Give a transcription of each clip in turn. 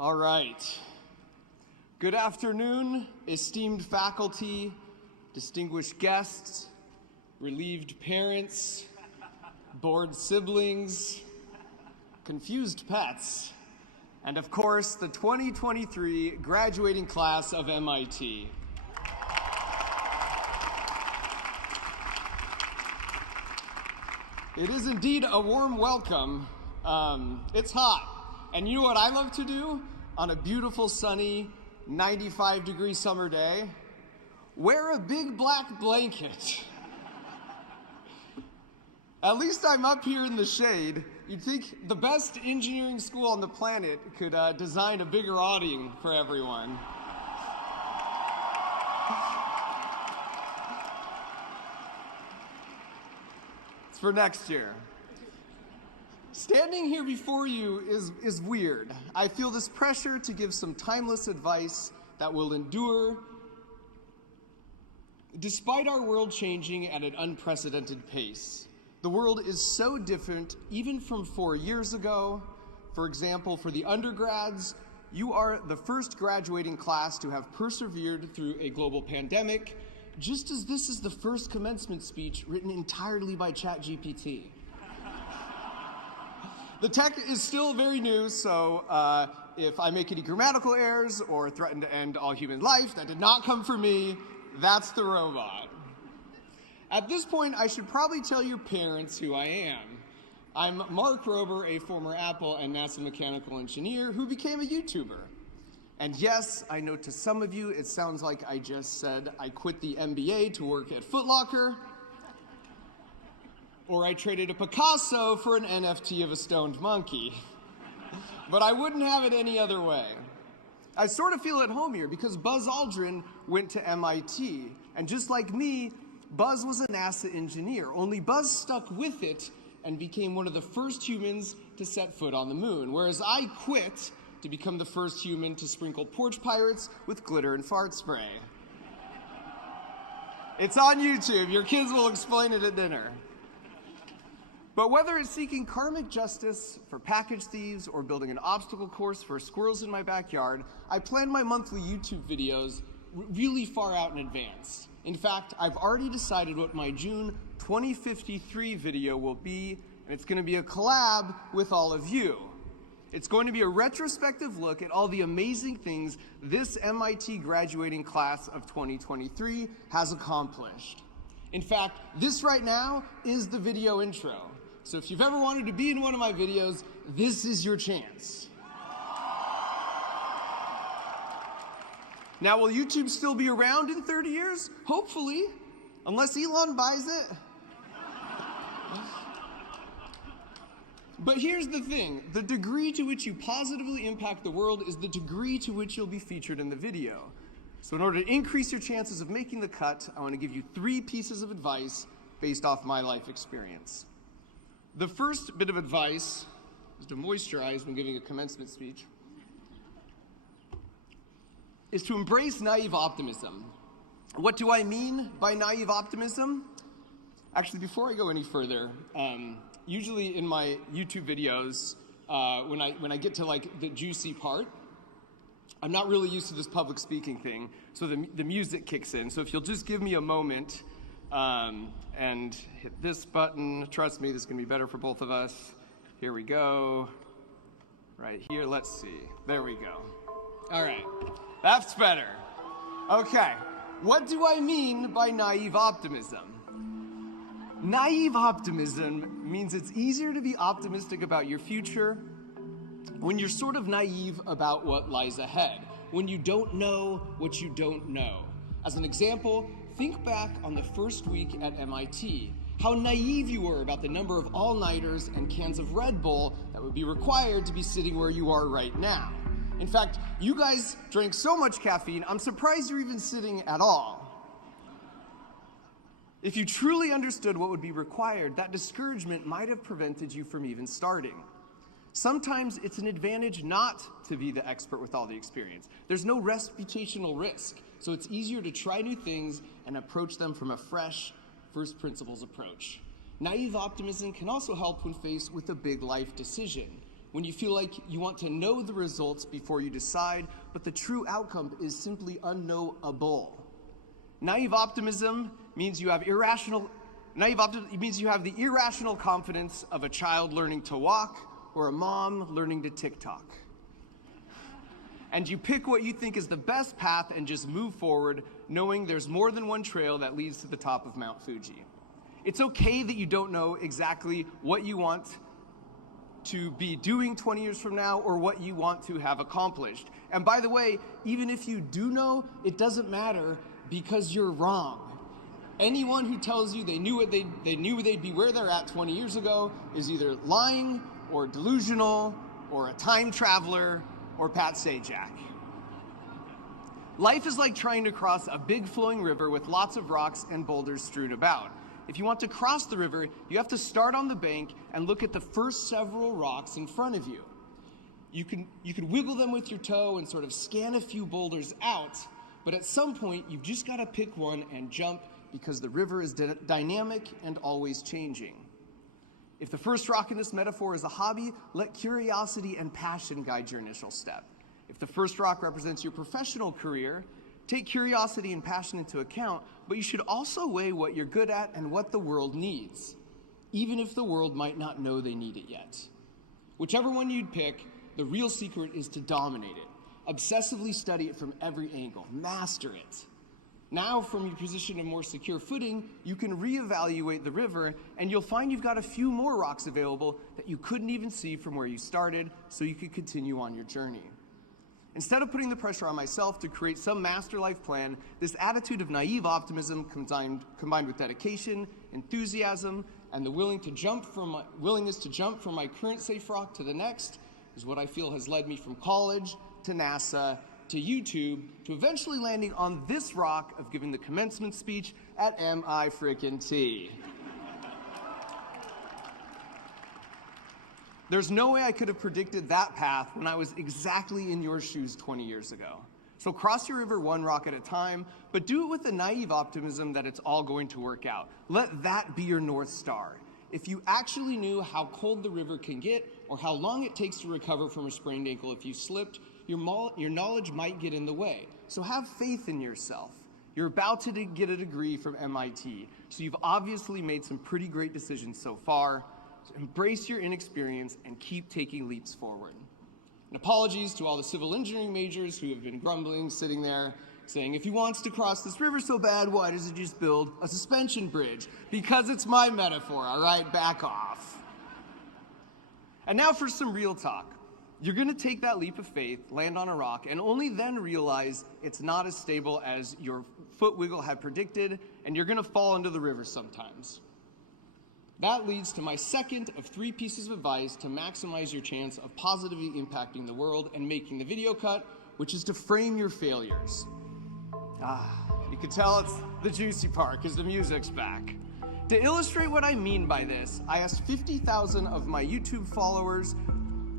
All right. Good afternoon, esteemed faculty, distinguished guests, relieved parents, bored siblings, confused pets, and of course, the 2023 graduating class of MIT. It is indeed a warm welcome. It's hot. And you know what I love to do on a beautiful, sunny, 95-degree summer day? Wear a big black blanket. At least I'm up here in the shade. You'd think the best engineering school on the planet could design a bigger awning for everyone. It's for next year. Standing here before you is weird. I feel this pressure to give some timeless advice that will endure. Despite our world changing at an unprecedented pace, the world is so different even from 4 years ago. For example, for the undergrads, you are the first graduating class to have persevered through a global pandemic, just as this is the first commencement speech written entirely by ChatGPT. The tech is still very new, so if I make any grammatical errors or threaten to end all human life, that did not come from me. That's the robot. At this point, I should probably tell your parents who I am. I'm Mark Rober, a former Apple and NASA mechanical engineer who became a YouTuber. And yes, I know to some of you it sounds like I just said I quit the MBA to work at Foot Locker, or I traded a Picasso for an NFT of a stoned monkey. But I wouldn't have it any other way. I sort of feel at home here because Buzz Aldrin went to MIT, and just like me, Buzz was a NASA engineer, only Buzz stuck with it and became one of the first humans to set foot on the moon, whereas I quit to become the first human to sprinkle porch pirates with glitter and fart spray. It's on YouTube. Your kids will explain it at dinner. But whether it's seeking karmic justice for package thieves or building an obstacle course for squirrels in my backyard, I plan my monthly YouTube videos really far out in advance. In fact, I've already decided what my June 2053 video will be, and it's going to be a collab with all of you. It's going to be a retrospective look at all the amazing things this MIT graduating class of 2023 has accomplished. In fact, this right now is the video intro. So if you've ever wanted to be in one of my videos, this is your chance. Now, will YouTube still be around in 30 years? Hopefully, unless Elon buys it. But here's the thing, the degree to which you positively impact the world is the degree to which you'll be featured in the video. So in order to increase your chances of making the cut, I want to give you 3 pieces of advice based off my life experience. The first bit of advice is to moisturize when giving a commencement speech, is to embrace naive optimism. What do I mean by naive optimism? Actually, before I go any further, usually in my YouTube videos, when I get to like the juicy part, I'm not really used to this public speaking thing, so the music kicks in. So if you'll just give me a moment and hit this button, trust me, this is gonna be better for both of us. Here we go. Right here, let's see. There we go. All right, that's better. Okay, what do I mean by naive optimism? Naive optimism means it's easier to be optimistic about your future when you're sort of naive about what lies ahead, when you don't know what you don't know. As an example, think back on the first week at MIT, how naive you were about the number of all-nighters and cans of Red Bull that would be required to be sitting where you are right now. In fact, you guys drank so much caffeine, I'm surprised you're even sitting at all. If you truly understood what would be required, that discouragement might have prevented you from even starting. Sometimes it's an advantage not to be the expert with all the experience. There's no reputational risk, so it's easier to try new things and approach them from a fresh, first principles approach. Naive optimism can also help when faced with a big life decision. when you feel like you want to know the results before you decide, but the true outcome is simply unknowable. Naive optimism means you have the irrational confidence of a child learning to walk or a mom learning to TikTok. And you pick what you think is the best path and just move forward, knowing there's more than one trail that leads to the top of Mount Fuji. It's okay that you don't know exactly what you want to be doing 20 years from now or what you want to have accomplished. And by the way, even if you do know, it doesn't matter because you're wrong. Anyone who tells you they knew they'd be where they're at 20 years ago is either lying or delusional or a time traveler or Pat Sajak. Life is like trying to cross a big flowing river with lots of rocks and boulders strewn about. If you want to cross the river, you have to start on the bank and look at the first several rocks in front of you. You can wiggle them with your toe and sort of scan a few boulders out, but at some point, you've just got to pick one and jump because the river is dynamic and always changing. If the first rock in this metaphor is a hobby, let curiosity and passion guide your initial step. If the first rock represents your professional career, take curiosity and passion into account, but you should also weigh what you're good at and what the world needs, even if the world might not know they need it yet. Whichever one you'd pick, the real secret is to dominate it. Obsessively study it from every angle, master it. Now, from your position of more secure footing, you can reevaluate the river, and you'll find you've got a few more rocks available that you couldn't even see from where you started, so you could continue on your journey. Instead of putting the pressure on myself to create some master life plan, this attitude of naive optimism combined with dedication, enthusiasm, and the willingness to jump from my current safe rock to the next is what I feel has led me from college to NASA to YouTube to eventually landing on this rock of giving the commencement speech at MIT. There's no way I could have predicted that path when I was exactly in your shoes 20 years ago. So cross your river one rock at a time, but do it with the naive optimism that it's all going to work out. Let that be your North Star. If you actually knew how cold the river can get or how long it takes to recover from a sprained ankle if you slipped, your knowledge might get in the way. So have faith in yourself. You're about to get a degree from MIT, so you've obviously made some pretty great decisions so far. So embrace your inexperience and keep taking leaps forward. And apologies to all the civil engineering majors who have been grumbling, sitting there, saying, if he wants to cross this river so bad, why does he just build a suspension bridge? Because it's my metaphor, all right? Back off. And now for some real talk. You're going to take that leap of faith, land on a rock, and only then realize it's not as stable as your foot wiggle had predicted, and you're going to fall into the river sometimes. That leads to my second of 3 pieces of advice to maximize your chance of positively impacting the world and making the video cut, which is to frame your failures. You can tell it's the juicy part because the music's back. To illustrate what I mean by this, I asked 50,000 of my YouTube followers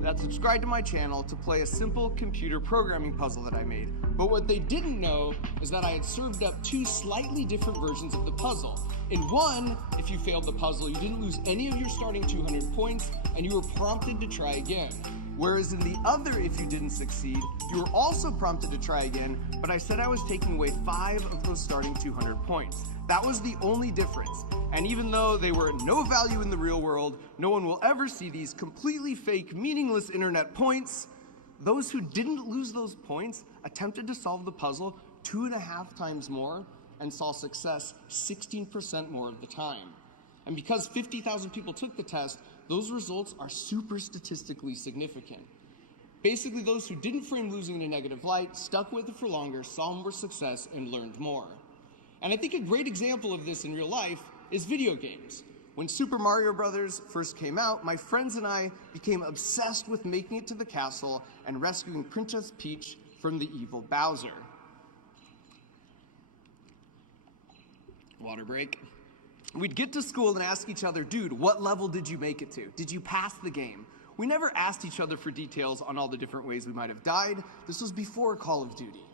that subscribe to my channel to play a simple computer programming puzzle that I made. But what they didn't know is that I had served up 2 slightly different versions of the puzzle. In one, if you failed the puzzle, you didn't lose any of your starting 200 points, and you were prompted to try again. Whereas in the other, if you didn't succeed, you were also prompted to try again, but I said I was taking away 5 of those starting 200 points. That was the only difference. And even though they were no value in the real world, no one will ever see these completely fake, meaningless internet points. Those who didn't lose those points attempted to solve the puzzle 2.5 times more and saw success 16% more of the time. And because 50,000 people took the test, those results are super statistically significant. Basically, those who didn't frame losing in a negative light, stuck with it for longer, saw more success, and learned more. And I think a great example of this in real life is video games. When Super Mario Bros. First came out, my friends and I became obsessed with making it to the castle and rescuing Princess Peach from the evil Bowser. Water break. We'd get to school and ask each other, dude, what level did you make it to? Did you pass the game? We never asked each other for details on all the different ways we might have died. This was before Call of Duty.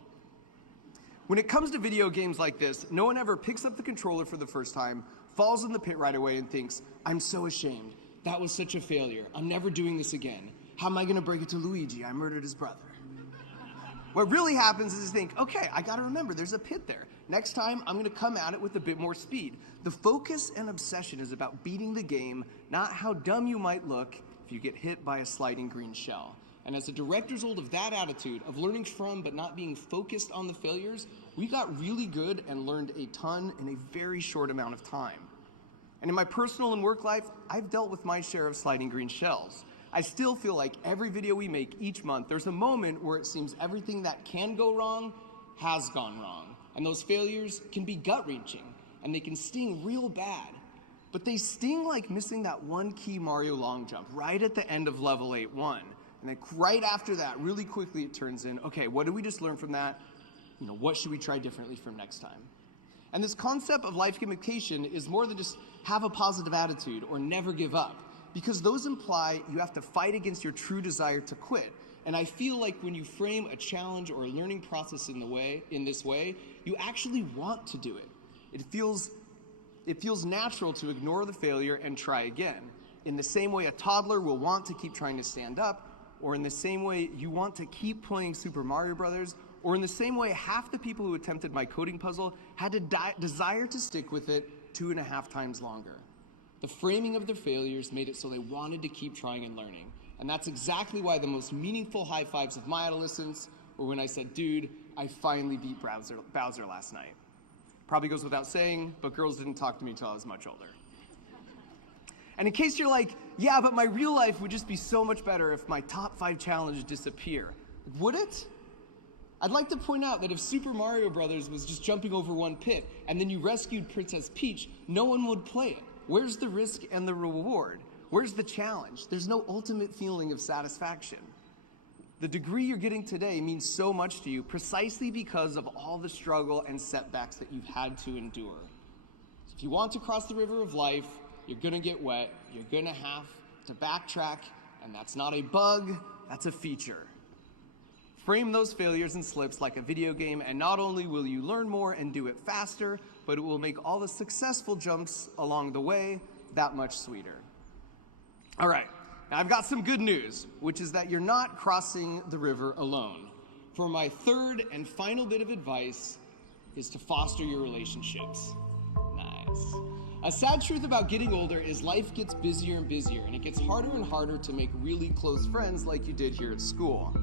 When it comes to video games like this, no one ever picks up the controller for the first time, falls in the pit right away and thinks, I'm so ashamed. That was such a failure. I'm never doing this again. how am I gonna break it to Luigi? I murdered his brother. What really happens is you think, okay, I gotta remember there's a pit there. Next time, I'm gonna come at it with a bit more speed. The focus and obsession is about beating the game, not how dumb you might look if you get hit by a sliding green shell. And as a direct result of that attitude, of learning from but not being focused on the failures, we got really good and learned a ton in a very short amount of time. And in my personal and work life, I've dealt with my share of sliding green shells. I still feel like every video we make each month, there's a moment where it seems everything that can go wrong has gone wrong. And those failures can be gut-wrenching, and they can sting real bad. But they sting like missing that one key Mario long jump right at the end of level 8-1. And then right after that, really quickly it turns in, okay, what did we just learn from that? What should we try differently from next time? And this concept of life gamification is more than just have a positive attitude or never give up, because those imply you have to fight against your true desire to quit. And I feel like when you frame a challenge or a learning process in this way, you actually want to do it. It feels natural to ignore the failure and try again. In the same way a toddler will want to keep trying to stand up, or in the same way you want to keep playing Super Mario Brothers, or in the same way half the people who attempted my coding puzzle had a desire to stick with it 2.5 times longer. The framing of their failures made it so they wanted to keep trying and learning. And that's exactly why the most meaningful high fives of my adolescence were when I said, dude, I finally beat Bowser last night. Probably goes without saying, but girls didn't talk to me until I was much older. And in case you're like, yeah, but my real life would just be so much better if my top 5 challenges disappear. Would it? I'd like to point out that if Super Mario Brothers was just jumping over one pit and then you rescued Princess Peach, no one would play it. Where's the risk and the reward? Where's the challenge? There's no ultimate feeling of satisfaction. The degree you're getting today means so much to you precisely because of all the struggle and setbacks that you've had to endure. So if you want to cross the river of life, you're gonna get wet, you're gonna have to backtrack, and that's not a bug, that's a feature. Frame those failures and slips like a video game, and not only will you learn more and do it faster, but it will make all the successful jumps along the way that much sweeter. All right, now I've got some good news, which is that you're not crossing the river alone. For my third and final bit of advice is to foster your relationships. Nice. A sad truth about getting older is life gets busier and busier, and it gets harder and harder to make really close friends like you did here at school.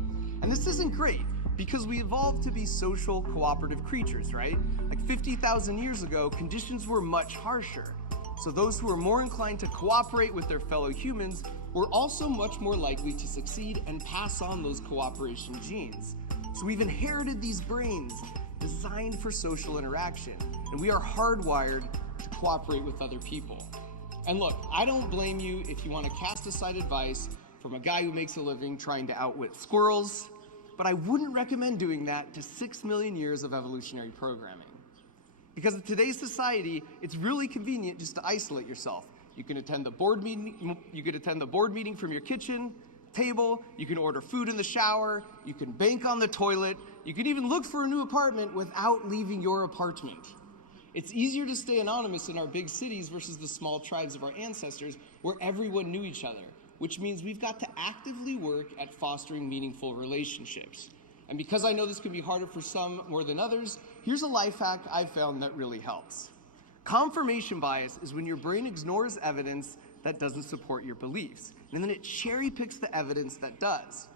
And this isn't great, because we evolved to be social, cooperative creatures, right? Like 50,000 years ago, conditions were much harsher. So those who were more inclined to cooperate with their fellow humans were also much more likely to succeed and pass on those cooperation genes. So we've inherited these brains designed for social interaction, and we are hardwired to cooperate with other people. And look, I don't blame you if you want to cast aside advice from a guy who makes a living trying to outwit squirrels, but I wouldn't recommend doing that to 6 million years of evolutionary programming. Because in today's society, it's really convenient just to isolate yourself. You can attend the board meeting from your kitchen table, you can order food in the shower, you can bank on the toilet, you can even look for a new apartment without leaving your apartment. It's easier to stay anonymous in our big cities versus the small tribes of our ancestors where everyone knew each other, which means we've got to actively work at fostering meaningful relationships. And because I know this can be harder for some more than others, here's a life hack I've found that really helps. Confirmation bias is when your brain ignores evidence that doesn't support your beliefs, and then it cherry picks the evidence that does.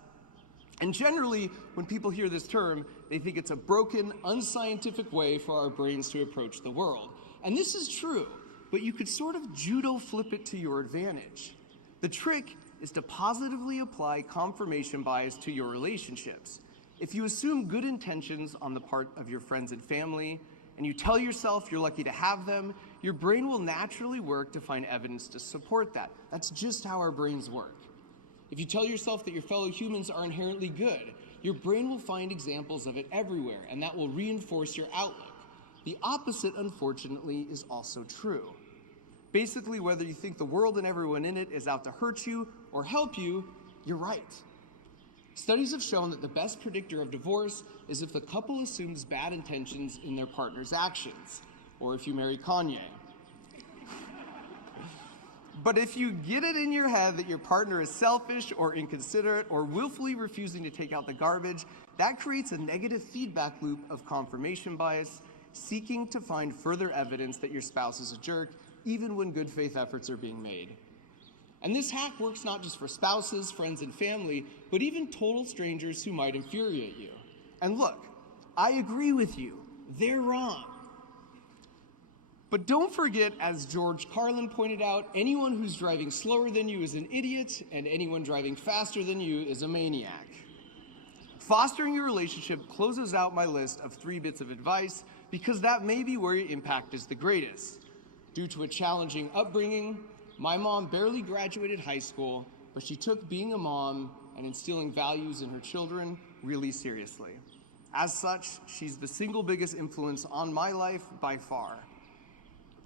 And generally, when people hear this term, they think it's a broken, unscientific way for our brains to approach the world. And this is true, but you could sort of judo flip it to your advantage. The trick is to positively apply confirmation bias to your relationships. If you assume good intentions on the part of your friends and family, and you tell yourself you're lucky to have them, your brain will naturally work to find evidence to support that. That's just how our brains work. If you tell yourself that your fellow humans are inherently good, your brain will find examples of it everywhere, and that will reinforce your outlook. The opposite, unfortunately, is also true. Basically, whether you think the world and everyone in it is out to hurt you or help you, you're right. Studies have shown that the best predictor of divorce is if the couple assumes bad intentions in their partner's actions, or if you marry Kanye. But if you get it in your head that your partner is selfish or inconsiderate or willfully refusing to take out the garbage, that creates a negative feedback loop of confirmation bias, seeking to find further evidence that your spouse is a jerk, even when good faith efforts are being made. And this hack works not just for spouses, friends, and family, but even total strangers who might infuriate you. And look, I agree with you. They're wrong. But don't forget, as George Carlin pointed out, anyone who's driving slower than you is an idiot, and anyone driving faster than you is a maniac. Fostering your relationship closes out my list of 3 bits of advice because that may be where your impact is the greatest. Due to a challenging upbringing, my mom barely graduated high school, but she took being a mom and instilling values in her children really seriously. As such, she's the single biggest influence on my life by far.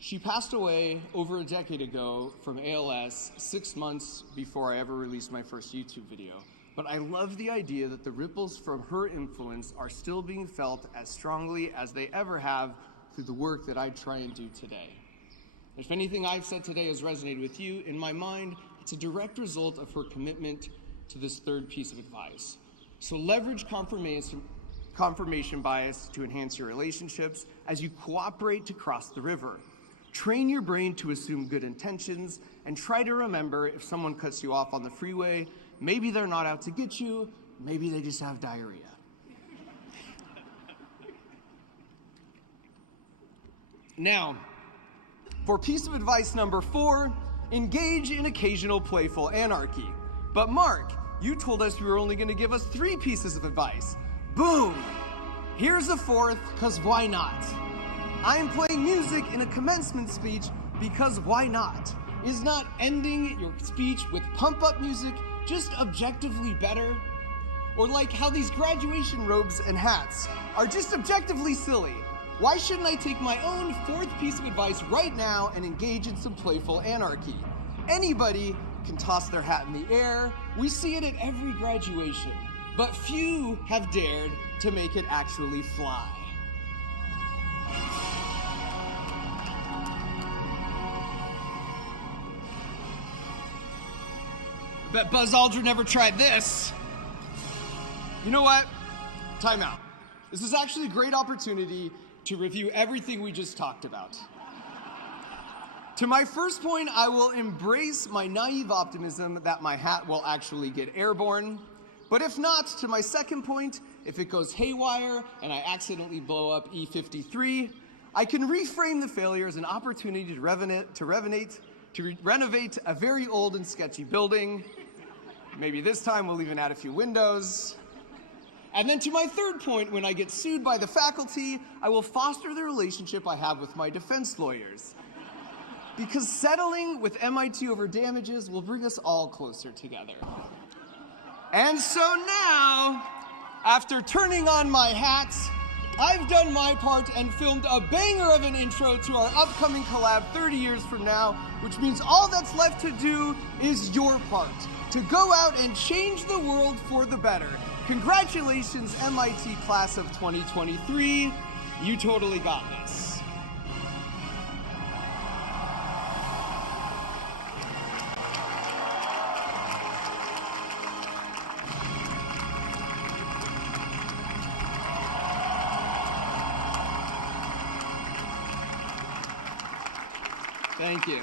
She passed away over a decade ago from ALS 6 months before I ever released my first YouTube video. But I love the idea that the ripples from her influence are still being felt as strongly as they ever have through the work that I try and do today. If anything I've said today has resonated with you, in my mind, it's a direct result of her commitment to this 3rd piece of advice. So leverage confirmation bias to enhance your relationships as you cooperate to cross the river. Train your brain to assume good intentions and try to remember if someone cuts you off on the freeway, maybe they're not out to get you, maybe they just have diarrhea. Now, for piece of advice number 4, engage in occasional playful anarchy. But Mark, you told us you were only going to give us 3 pieces of advice. Boom! Here's a 4th, because why not? I am playing music in a commencement speech because why not? Is not ending your speech with pump-up music just objectively better? Or like how these graduation robes and hats are just objectively silly. Why shouldn't I take my own 4th piece of advice right now and engage in some playful anarchy? Anybody can toss their hat in the air. We see it at every graduation. But few have dared to make it actually fly. Bet Buzz Aldrin never tried this. You know what? Time out. This is actually a great opportunity to review everything we just talked about. To my first point, I will embrace my naive optimism that my hat will actually get airborne. But if not, to my second point, if it goes haywire and I accidentally blow up E53, I can reframe the failure as an opportunity to renovate a very old and sketchy building. Maybe this time we'll even add a few windows. And then to my third point, when I get sued by the faculty, I will foster the relationship I have with my defense lawyers. Because settling with MIT over damages will bring us all closer together. And so now, after turning on my hat, I've done my part and filmed a banger of an intro to our upcoming collab 30 years from now, which means all that's left to do is your part, to go out and change the world for the better. Congratulations, MIT class of 2023. You totally got this. Thank you.